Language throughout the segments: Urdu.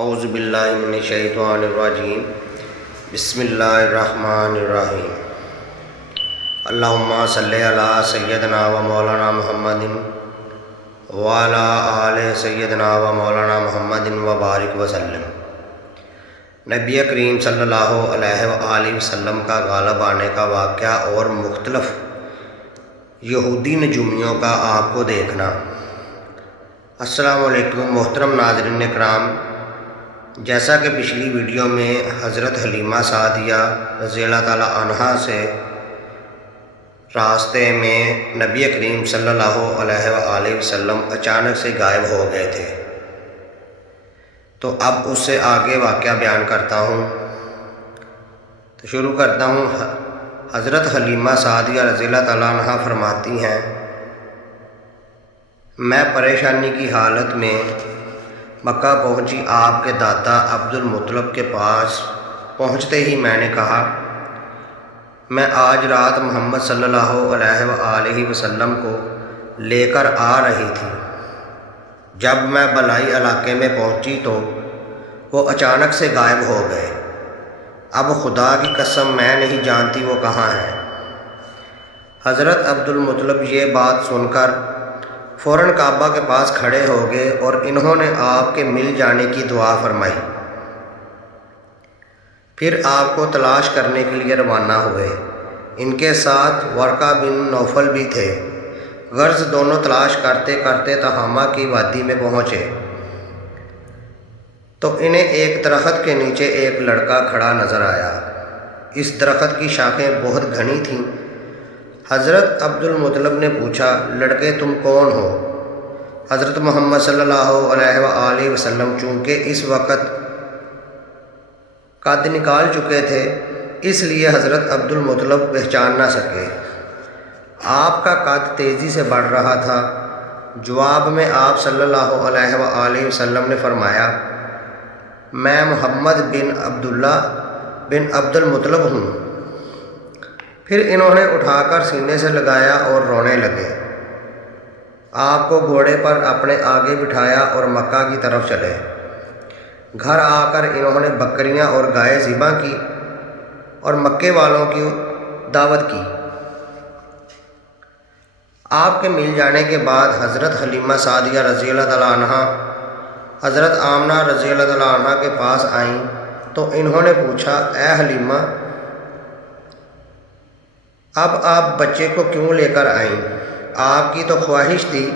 اعوذ باللہ من الشیطان الرجیم بسم اللہ الرحمن الرحیم اللہم صلی علی سیدنا و مولانا محمد وعلی آل سیدنا و مولانا محمد وبارک وسلم۔ نبی کریم صلی اللہ علیہ وآلہ وسلم کا غالب آنے کا واقعہ اور مختلف یہودی نجومیوں کا آپ کو دیکھنا۔ السلام علیکم محترم ناظرین کرام، جیسا کہ پچھلی ویڈیو میں حضرت حلیمہ سعدیہ رضی اللہ تعالی عنہا سے راستے میں نبی کریم صلی اللہ علیہ وآلہ وسلم اچانک سے غائب ہو گئے تھے، تو اب اس سے آگے واقعہ بیان کرتا ہوں۔ تو شروع کرتا ہوں۔ حضرت حلیمہ سعدیہ رضی اللہ تعالی عنہا فرماتی ہیں، میں پریشانی کی حالت میں مکہ پہنچی۔ آپ کے دادا عبد المطلب کے پاس پہنچتے ہی میں نے کہا، میں آج رات محمد صلی اللہ علیہ وآلہ وسلم کو لے کر آ رہی تھی۔ جب میں بلائی علاقے میں پہنچی تو وہ اچانک سے غائب ہو گئے۔ اب خدا کی قسم میں نہیں جانتی وہ کہاں ہیں۔ حضرت عبد المطلب یہ بات سن کر فوراً کعبہ کے پاس کھڑے ہو گئے اور انہوں نے آپ کے مل جانے کی دعا فرمائی۔ پھر آپ کو تلاش کرنے کے لیے روانہ ہوئے۔ ان کے ساتھ ورقہ بن نوفل بھی تھے۔ غرض دونوں تلاش کرتے کرتے تہامہ کی وادی میں پہنچے تو انہیں ایک درخت کے نیچے ایک لڑکا کھڑا نظر آیا۔ اس درخت کی شاخیں بہت گھنی تھیں۔ حضرت عبد المطلب نے پوچھا، لڑکے تم کون ہو؟ حضرت محمد صلی اللہ علیہ وآلہ وسلم چونکہ اس وقت قد نکال چکے تھے، اس لیے حضرت عبد المطلب پہچان نہ سکے۔ آپ کا قد تیزی سے بڑھ رہا تھا۔ جواب میں آپ صلی اللہ علیہ وآلہ وسلم نے فرمایا، میں محمد بن عبداللہ بن عبد المطلب ہوں۔ پھر انہوں نے اٹھا کر سینے سے لگایا اور رونے لگے۔ آپ کو گھوڑے پر اپنے آگے بٹھایا اور مکہ کی طرف چلے۔ گھر آ کر انہوں نے بکریاں اور گائے ذبح کی اور مکے والوں کی دعوت کی۔ آپ کے مل جانے کے بعد حضرت حلیمہ سعدیہ رضی اللہ تعالی عنہا حضرت آمنہ رضی اللہ تعالی عنہا کے پاس آئیں تو انہوں نے پوچھا، اے حلیمہ، اب آپ بچے کو کیوں لے کر آئیں؟ آپ کی تو خواہش تھی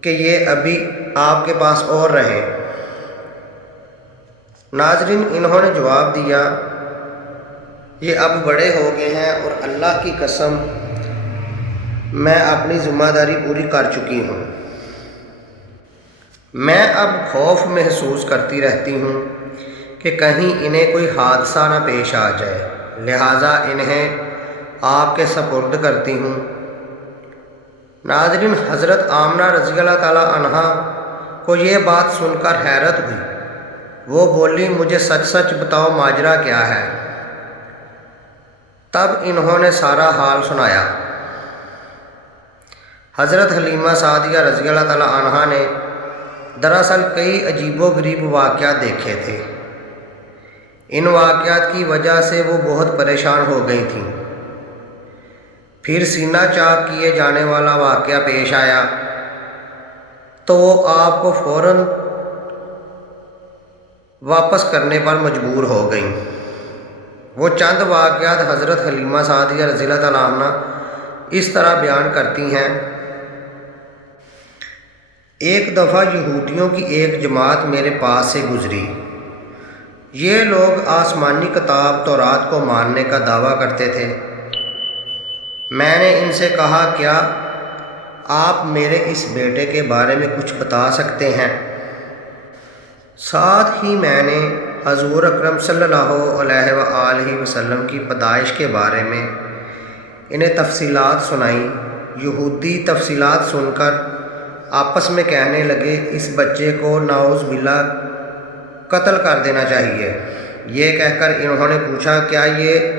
کہ یہ ابھی آپ کے پاس اور رہیں۔ ناظرین، انہوں نے جواب دیا، یہ اب بڑے ہو گئے ہیں اور اللہ کی قسم میں اپنی ذمہ داری پوری کر چکی ہوں۔ میں اب خوف محسوس کرتی رہتی ہوں کہ کہیں انہیں کوئی حادثہ نہ پیش آ جائے، لہٰذا انہیں آپ کے سپرد کرتی ہوں۔ ناظرین، حضرت آمنہ رضی اللہ تعالی عنہا کو یہ بات سن کر حیرت ہوئی۔ وہ بولی، مجھے سچ سچ بتاؤ ماجرا کیا ہے؟ تب انہوں نے سارا حال سنایا۔ حضرت حلیمہ سعدیہ رضی اللہ تعالی عنہا نے دراصل کئی عجیب و غریب واقعات دیکھے تھے۔ ان واقعات کی وجہ سے وہ بہت پریشان ہو گئی تھیں۔ پھر سینہ چاک کیے جانے والا واقعہ پیش آیا تو وہ آپ کو فوراً واپس کرنے پر مجبور ہو گئیں۔ وہ چند واقعات حضرت حلیمہ سعدیہ رضی اللہ تعالی عنہ اس طرح بیان کرتی ہیں۔ ایک دفعہ یہودیوں کی ایک جماعت میرے پاس سے گزری۔ یہ لوگ آسمانی کتاب تورات کو ماننے کا دعویٰ کرتے تھے۔ میں نے ان سے کہا، کیا آپ میرے اس بیٹے کے بارے میں کچھ بتا سکتے ہیں؟ ساتھ ہی میں نے حضور اکرم صلی اللہ علیہ وآلہ وسلم کی پیدائش کے بارے میں انہیں تفصیلات سنائیں۔ یہودی تفصیلات سن کر آپس میں کہنے لگے، اس بچے کو نعوذ باللہ قتل کر دینا چاہیے۔ یہ کہہ کر انہوں نے پوچھا، کیا یہ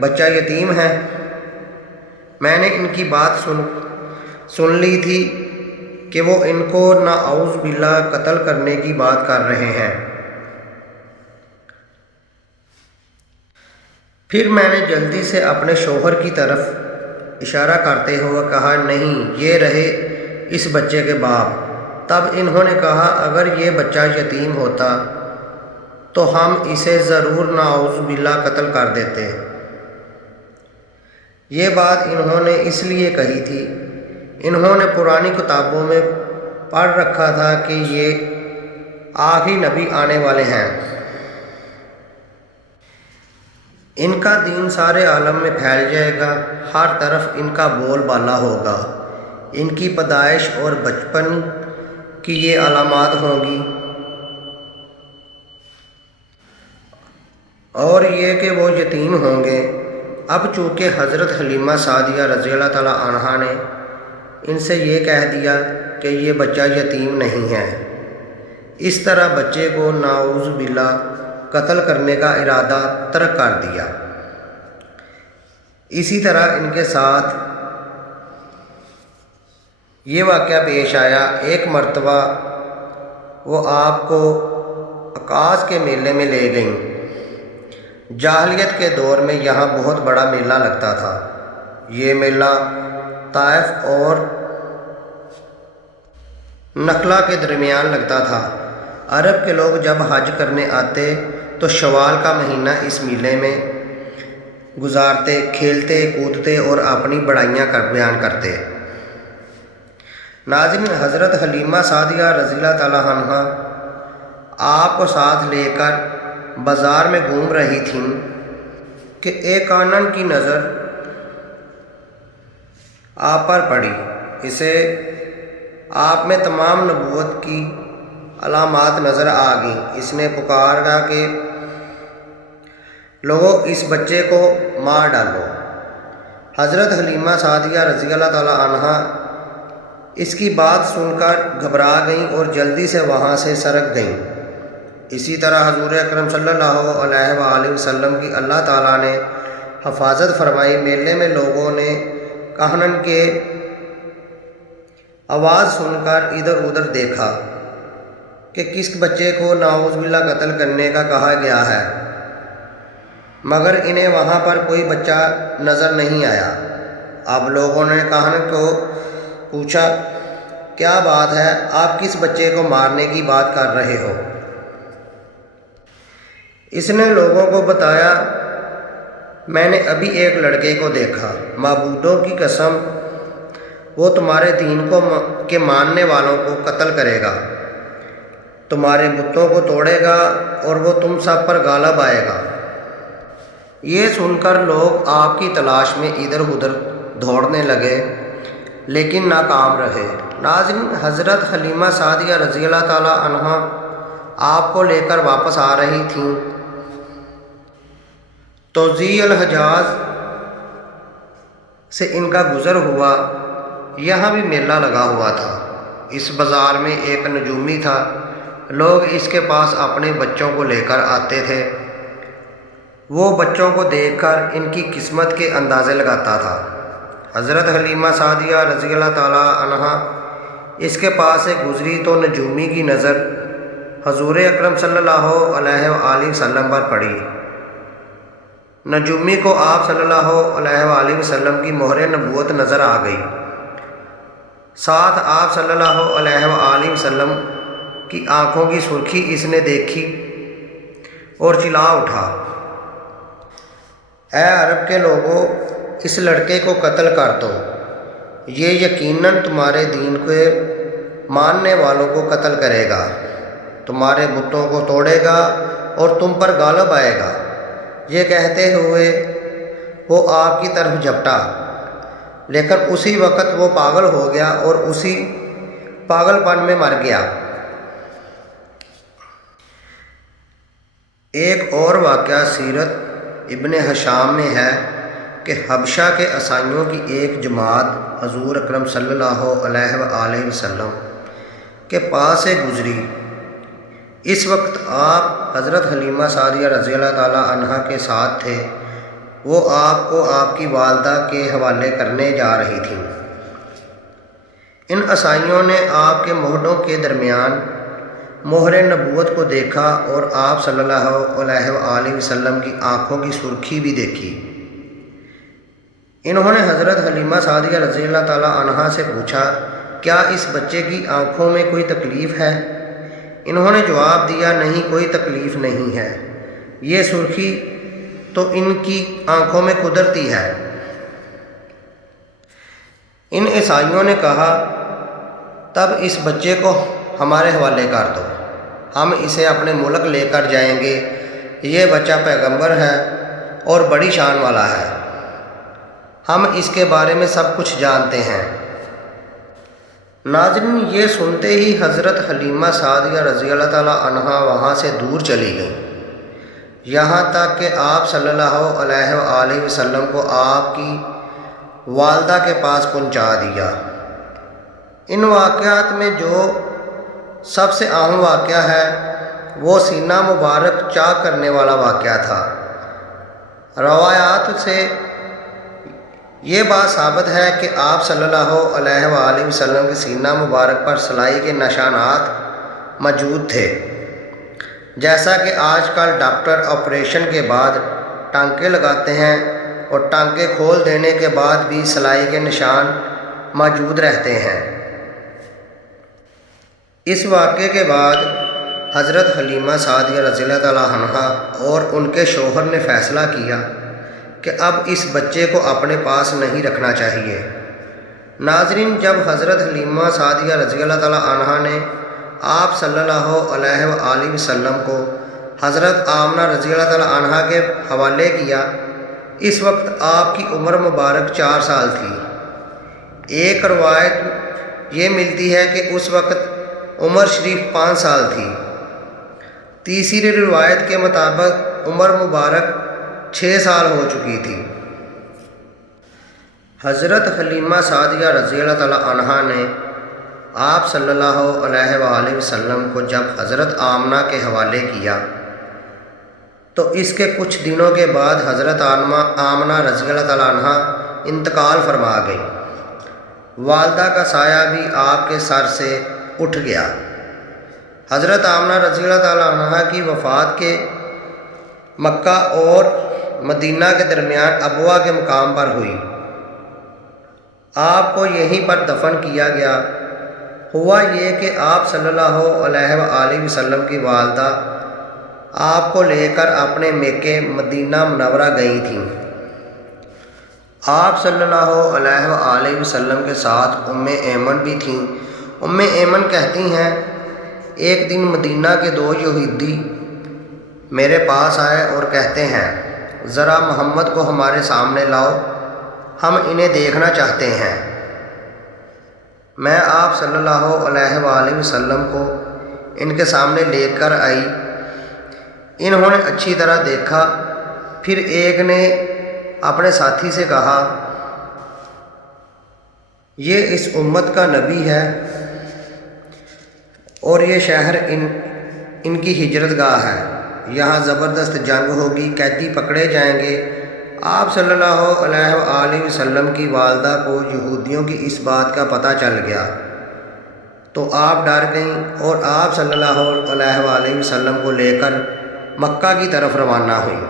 بچہ یتیم ہے؟ میں نے ان کی بات سن لی تھی کہ وہ ان کو نعوذ باللہ قتل کرنے کی بات کر رہے ہیں۔ پھر میں نے جلدی سے اپنے شوہر کی طرف اشارہ کرتے ہوئے کہا، نہیں، یہ رہے اس بچے کے باپ۔ تب انہوں نے کہا، اگر یہ بچہ یتیم ہوتا تو ہم اسے ضرور نعوذ باللہ قتل کر دیتے۔ یہ بات انہوں نے اس لیے کہی تھی، انہوں نے پرانی کتابوں میں پڑھ رکھا تھا کہ یہ آخری نبی آنے والے ہیں۔ ان کا دین سارے عالم میں پھیل جائے گا، ہر طرف ان کا بول بالا ہوگا، ان کی پیدائش اور بچپن کی یہ علامات ہوں گی، اور یہ کہ وہ یتیم ہوں گے۔ اب چونکہ حضرت حلیمہ سعدیہ رضی اللہ تعالیٰ عنہا نے ان سے یہ کہہ دیا کہ یہ بچہ یتیم نہیں ہے، اس طرح بچے کو نعوذ باللہ قتل کرنے کا ارادہ ترک کر دیا۔ اسی طرح ان کے ساتھ یہ واقعہ پیش آیا۔ ایک مرتبہ وہ آپ کو عکاظ کے میلے میں لے گئیں۔ جاہلیت کے دور میں یہاں بہت بڑا میلہ لگتا تھا۔ یہ میلہ طائف اور نخلا کے درمیان لگتا تھا۔ عرب کے لوگ جب حج کرنے آتے تو شوال کا مہینہ اس میلے میں گزارتے، کھیلتے کودتے اور اپنی بڑائیاں بیان کرتے۔ ناظرین، حضرت حلیمہ سعدیہ رضی اللہ تعالیٰ عنہا آپ کو ساتھ لے کر بازار میں گھوم رہی تھیں کہ ایک آنن کی نظر آپ پر پڑی۔ اسے آپ میں تمام نبوت کی علامات نظر آ گئیں۔ اس نے پکارا کہ لوگوں، اس بچے کو مار ڈالو۔ حضرت حلیمہ سعدیہ رضی اللہ تعالیٰ عنہا اس کی بات سن کر گھبرا گئیں اور جلدی سے وہاں سے سرک گئیں۔ اسی طرح حضور اکرم صلی اللہ علیہ وآلہ وسلم کی اللہ تعالیٰ نے حفاظت فرمائی۔ میلے میں لوگوں نے کہنن کے آواز سن کر ادھر ادھر دیکھا کہ کس بچے کو نعوذ باللہ قتل کرنے کا کہا گیا ہے، مگر انہیں وہاں پر کوئی بچہ نظر نہیں آیا۔ اب لوگوں نے کہنن کو پوچھا، کیا بات ہے، آپ کس بچے کو مارنے کی بات کر رہے ہو؟ اس نے لوگوں کو بتایا، میں نے ابھی ایک لڑکے کو دیکھا، معبودوں کی قسم وہ تمہارے دین کے ماننے والوں کو قتل کرے گا، تمہارے بتوں کو توڑے گا اور وہ تم سب پر غالب آئے گا۔ یہ سن کر لوگ آپ کی تلاش میں ادھر ادھر دوڑنے لگے لیکن ناکام رہے۔ ناظرین، حضرت حلیمہ سعدیہ رضی اللہ تعالیٰ عنہا آپ کو لے کر واپس آ رہی تھیں تو ذی الحجاز سے ان کا گزر ہوا۔ یہاں بھی میلہ لگا ہوا تھا۔ اس بازار میں ایک نجومی تھا، لوگ اس کے پاس اپنے بچوں کو لے کر آتے تھے۔ وہ بچوں کو دیکھ کر ان کی قسمت کے اندازے لگاتا تھا۔ حضرت حلیمہ سعدیہ رضی اللہ تعالیٰ عنہا اس کے پاس سے گزری تو نجومی کی نظر حضور اکرم صلی اللہ علیہ وآلہ وسلم پر پڑی۔ نجومی کو آپ صلی اللہ علیہ وآلہ وسلم کی مہر نبوت نظر آ گئی۔ ساتھ آپ صلی اللہ علیہ وآلہ وسلم کی آنکھوں کی سرخی اس نے دیکھی اور چلا اٹھا، اے عرب کے لوگوں، اس لڑکے کو قتل کر دو، یہ یقیناً تمہارے دین کے ماننے والوں کو قتل کرے گا، تمہارے بتوں کو توڑے گا اور تم پر غالب آئے گا۔ یہ کہتے ہوئے وہ آپ کی طرف جھپٹا، لیکن اسی وقت وہ پاگل ہو گیا اور اسی پاگل پن میں مر گیا۔ ایک اور واقعہ سیرت ابن ہشام میں ہے کہ حبشہ کے عیسائیوں کی ایک جماعت حضور اکرم صلی اللہ علیہ وآلہ وسلم کے پاس سے گزری۔ اس وقت آپ حضرت حلیمہ سعدیہ رضی اللہ تعالیٰ عنہا کے ساتھ تھے۔ وہ آپ کو آپ کی والدہ کے حوالے کرنے جا رہی تھیں۔ ان عیسائیوں نے آپ کے موہڈوں کے درمیان مہر نبوت کو دیکھا اور آپ صلی اللہ علیہ وآلہ وسلم کی آنکھوں کی سرخی بھی دیکھی۔ انہوں نے حضرت حلیمہ سعدیہ رضی اللہ تعالیٰ عنہا سے پوچھا، کیا اس بچے کی آنکھوں میں کوئی تکلیف ہے؟ انہوں نے جواب دیا، نہیں، کوئی تکلیف نہیں ہے، یہ سرخی تو ان کی آنکھوں میں قدرتی ہے۔ ان عیسائیوں نے کہا، تب اس بچے کو ہمارے حوالے کر دو، ہم اسے اپنے ملک لے کر جائیں گے، یہ بچہ پیغمبر ہے اور بڑی شان والا ہے، ہم اس کے بارے میں سب کچھ جانتے ہیں۔ ناظرین، یہ سنتے ہی حضرت حلیمہ سعدیہ رضی اللہ تعالیٰ عنہا وہاں سے دور چلی گئیں، یہاں تک کہ آپ صلی اللہ علیہ وآلہ وسلم کو آپ کی والدہ کے پاس پہنچا دیا۔ ان واقعات میں جو سب سے اہم واقعہ ہے وہ سینہ مبارک چاک کرنے والا واقعہ تھا۔ روایات سے یہ بات ثابت ہے کہ آپ صلی اللہ علیہ وآلہ وسلم کے سینہ مبارک پر سلائی کے نشانات موجود تھے، جیسا کہ آج کل ڈاکٹر آپریشن کے بعد ٹانکے لگاتے ہیں اور ٹانکے کھول دینے کے بعد بھی سلائی کے نشان موجود رہتے ہیں۔ اس واقعے کے بعد حضرت حلیمہ سعدیہ رضی اللہ تعالیٰ عنہا اور ان کے شوہر نے فیصلہ کیا کہ اب اس بچے کو اپنے پاس نہیں رکھنا چاہیے۔ ناظرین، جب حضرت حلیمہ سعدیہ رضی اللہ تعالیٰ عنہا نے آپ صلی اللہ علیہ وآلہ وسلم کو حضرت آمنہ رضی اللہ تعالیٰ عنہا کے حوالے کیا، اس وقت آپ کی عمر مبارک 4 سال تھی۔ ایک روایت یہ ملتی ہے کہ اس وقت عمر شریف 5 سال تھی۔ تیسری روایت کے مطابق عمر مبارک 6 سال ہو چکی تھی۔ حضرت حلیمہ سعدیہ رضی اللہ تعالیٰ عنہا نے آپ صلی اللہ علیہ وآلہ وسلم کو جب حضرت آمنہ کے حوالے کیا تو اس کے کچھ دنوں کے بعد حضرت آمنہ رضی اللہ تعالیٰ عنہا انتقال فرما گئی۔ والدہ کا سایہ بھی آپ کے سر سے اٹھ گیا۔ حضرت آمنہ رضی اللہ تعالیٰ عنہا کی وفات کے مکہ اور مدینہ کے درمیان ابوا کے مقام پر ہوئی۔ آپ کو یہیں پر دفن کیا گیا۔ ہوا یہ کہ آپ صلی اللہ علیہ وآلہ وسلم کی والدہ آپ کو لے کر اپنے میکے مدینہ منورہ گئی تھیں۔ آپ صلی اللہ علیہ وآلہ وسلم کے ساتھ ام ایمن بھی تھیں۔ ام ایمن کہتی ہیں، ایک دن مدینہ کے 2 یہودی میرے پاس آئے اور کہتے ہیں، ذرا محمد کو ہمارے سامنے لاؤ، ہم انہیں دیکھنا چاہتے ہیں۔ میں آپ صلی اللہ علیہ وآلہ وسلم کو ان کے سامنے لے کر آئی۔ انہوں نے اچھی طرح دیکھا، پھر ایک نے اپنے ساتھی سے کہا، یہ اس امت کا نبی ہے اور یہ شہر ان کی ہجرت گاہ ہے، یہاں زبردست جنگ ہوگی، قیدی پکڑے جائیں گے۔ آپ صلی اللہ علیہ وآلہ وسلم کی والدہ کو یہودیوں کی اس بات کا پتہ چل گیا تو آپ ڈر گئیں اور آپ صلی اللہ علیہ وآلہ وسلم کو لے کر مکہ کی طرف روانہ ہوئیں،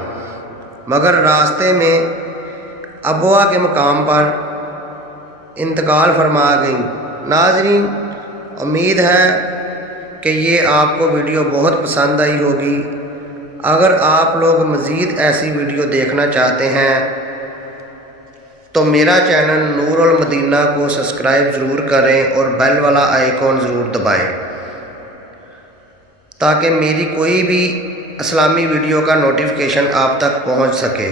مگر راستے میں ابوا کے مقام پر انتقال فرما گئیں۔ ناظرین، امید ہے کہ یہ آپ کو ویڈیو بہت پسند آئی ہوگی۔ اگر آپ لوگ مزید ایسی ویڈیو دیکھنا چاہتے ہیں تو میرا چینل نور المدینہ کو سبسکرائب ضرور کریں اور بیل والا آئیکن ضرور دبائیں تاکہ میری کوئی بھی اسلامی ویڈیو کا نوٹیفیکیشن آپ تک پہنچ سکے۔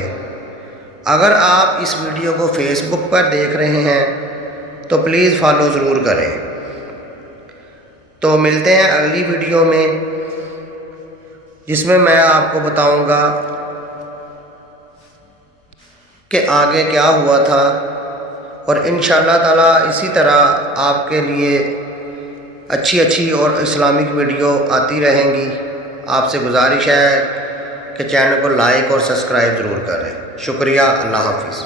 اگر آپ اس ویڈیو کو فیس بک پر دیکھ رہے ہیں تو پلیز فالو ضرور کریں۔ تو ملتے ہیں اگلی ویڈیو میں، جس میں میں آپ کو بتاؤں گا کہ آگے کیا ہوا تھا، اور انشاءاللہ تعالیٰ اسی طرح آپ کے لیے اچھی اور اسلامک ویڈیو آتی رہیں گی۔ آپ سے گزارش ہے کہ چینل کو لائک اور سبسکرائب ضرور کریں۔ شکریہ، اللہ حافظ۔